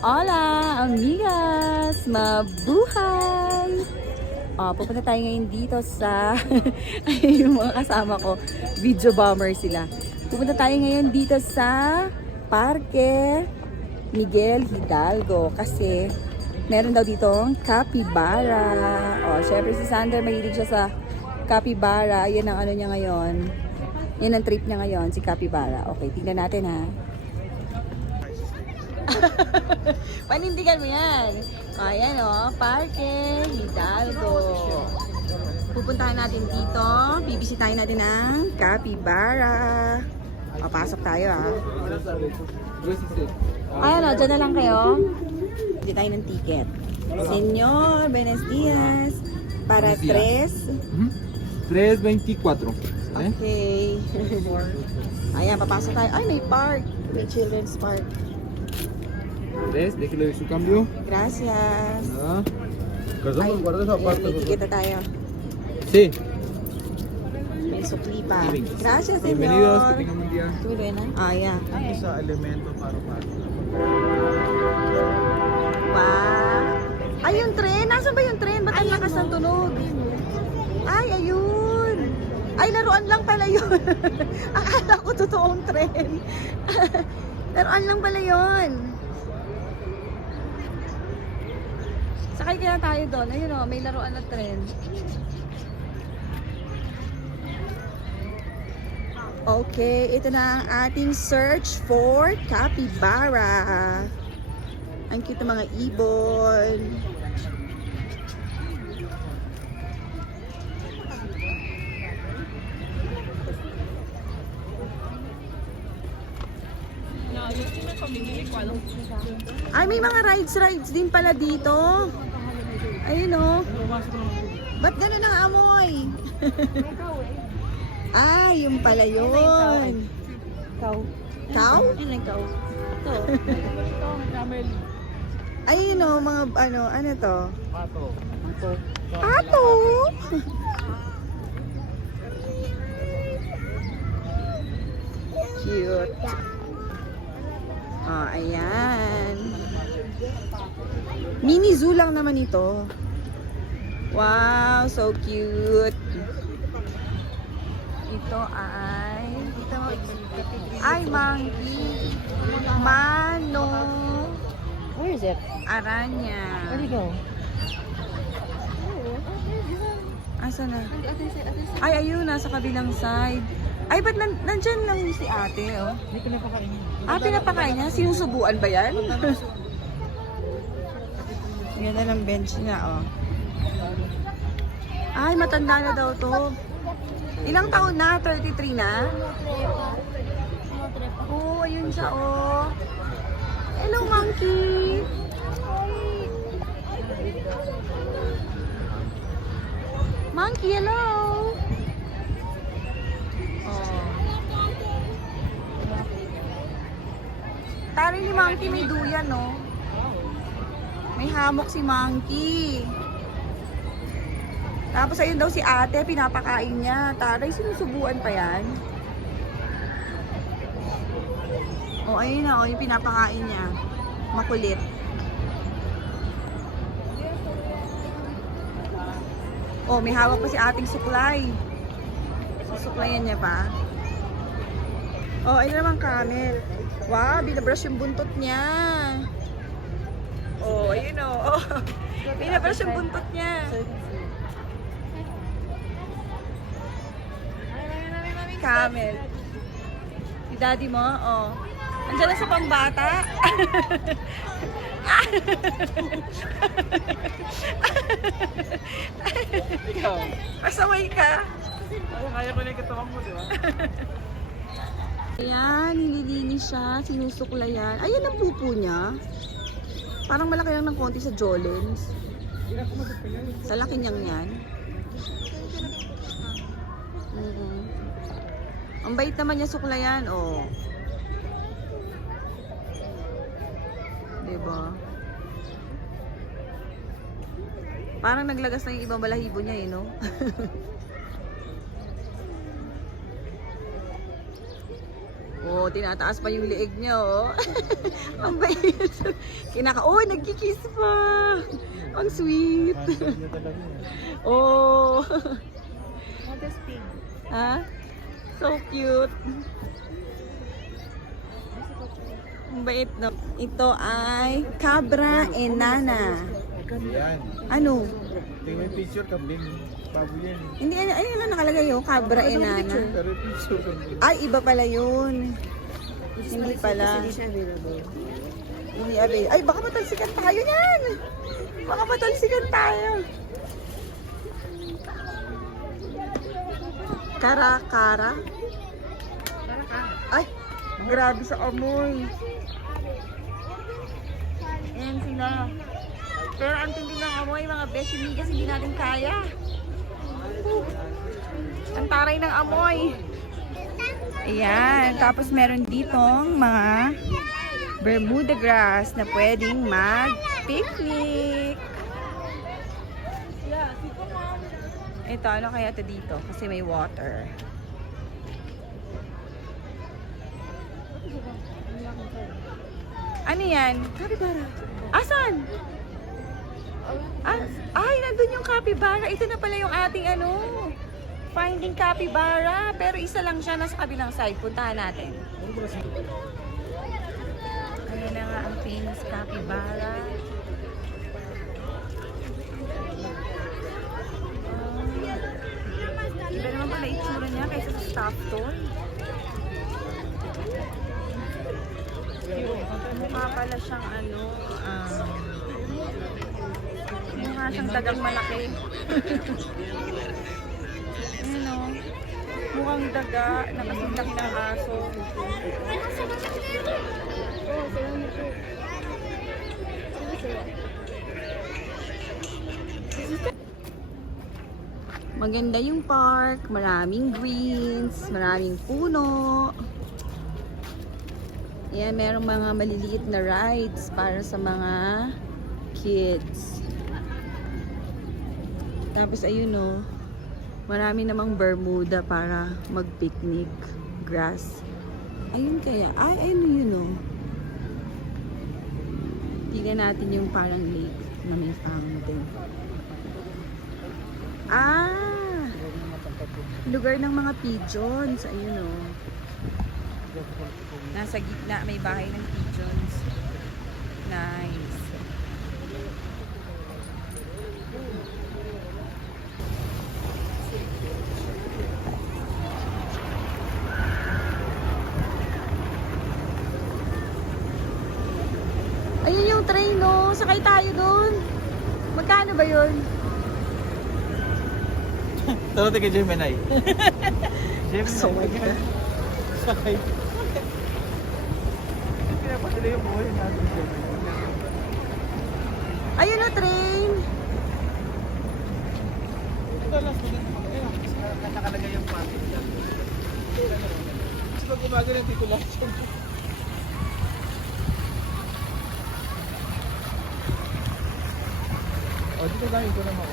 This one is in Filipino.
Hola, amigas! Mabuhay! Pupunta tayo ngayon dito sa yung mga kasama ko, video bomber sila. Pupunta tayo ngayon dito sa Parque Miguel Hidalgo kasi meron daw ditong capybara. Syempre si Sander mahilig siya sa capybara. Yan ang ano niya ngayon. Yan ang trip niya ngayon, si capybara. Okay, tingnan natin ha. Panindigan mo yan. Ayan Parque Hidalgo. Pupuntahan natin dito. Bibisitahin natin ang capybara. Papasok tayo Ayan dyan na lang kayo. Bili tayo ng ticket. Senyor, buenos dias. Para 3. 3.24. Okay. Ayan, papasok tayo. Ay, may park. May children's park. ¿Ves? Déjelo de su cambio. Gracias. Nada. Ay, Perdón, guarda esa parte. may ticket na tayo. Sí. May sukli pa. Gracias, senyor. Bienvenidos, que tengan un día. Tuloy na? Yeah. Sa elemento para. Wow. Ay, yung tren. Nasaan ba yung tren? Ba't ang lakas ng tunog? Ay, ayun. Ay, laruan lang pala yun. Akala ko totoong tren. Laruan lang pala yun. Sakay kaya tayo doon. Ayun may laruan na tren. Okay, ito na ang ating search for capybara. Ang cute ng mga ibon. Ay, may mga rides din pala dito. Ayun Ba't ganun ang amoy? Ay, yung pala yun. Cow. Cow? Ano yung cow? Ito. Ayun mga ano to? Pato. Ato! Cute. Ayan. Mini zoo lang naman ito. Wow, so cute. Ito ay monkey. Mano. Where is it? Aranya. Where do you go? Asa na? Ay, ayun, nasa kabilang side. Ay, ba't nandyan lang si ate, Hindi ko napakain. Pinapakain niya? Sinusubuan ba yan? Ganda ng bench niya, Ay, matanda na daw to. Ilang taon na? 33 na? Oh, ayun siya, Hello, monkey! Monkey, hello! Tari ni monkey may duyan, May hamok si monkey. Tapos ayun daw si ate, pinapakain niya. Taray, sinusubuan pa yan. Ayun na, yung pinapakain niya. Makulit. May hawak pa si ating suklay. Susuklayan niya pa. Ayun naman camel. Wow, binabrush yung buntot niya. Ayun binabrush yung buntot niya. Camel. Si daddy mo, Andiyan na sa pambata. Ikaw. Pasaway ka. Kaya ko na yung katawan mo, di ba? Ayan, nililinis siya, sinusuklayan. Ayan ang pupo niya. Parang malaki lang ng konti sa jawlines. Sa laki niyang yan. Ang bait naman niya suklayan, Diba? Parang naglagas na yung ibang balahibo niya, Oh, tinataas pa yung leeg niya, oh. Ang bait. Nagkikiss pa. Ang sweet. Oh. Modest pig. Ha? So cute. Ang bait, no? Ito ay cabra enana. Yan. Ano? Tingnan yung picture, kabling. Baboy yan. Hindi, ano lang nakalagay yun? Cabra enana. Pero yung picture, kabling. Ay, iba pala yun. Hindi pala. Hindi siya available. Hindi abi. Ay, baka matalsikan tayo yan. Baka matalsikan tayo. Kara-kara. Ay, grabe sa amoy. Ayan sila. Pero ang tindi ng amoy, mga beshi migas, hindi natin kaya. Ang taray ng amoy. Ayan. Tapos meron ditong mga Bermuda grass na pwedeng mag-picnic. Ito, ano kaya ito dito? Kasi may water. Ano yan? Capybara. Asan? Ay, nandun yung capybara. Ito na pala yung ating ano, finding capybara. Pero isa lang siya nasa kabilang side. Puntahan natin. Ayan na nga ang famous capybara. Iba naman pala itsura niya kaysa sa stuffed toy. Mukha pala siyang ano, mukha siyang dagang malaki. Ayan o. Mukhang daga, nakasinlaki ng aso. Maganda yung park, maraming greens, maraming puno. Yan, merong mga maliliit na rides para sa mga kids. Tapos ayun o, marami namang Bermuda para mag-picnic, grass. Ayun kaya, ayun yun o. Tingnan natin yung parang lake na may fountain. Lugar ng mga pigeons. Ayun o. Nasa gitna may bahay ng pigeons. Nice. Ayun yung train, no? Sakay tayo doon. Magkano ba yun? Tara tayo kay Gemini. Gemini. So my God. Sakay. Pinapatuloy yung buhay natin. Ayun na train. Ito lang. Nakalagay yung packet dyan. Mas pag umaga ng titulasyon. O, dito tayo ko naman.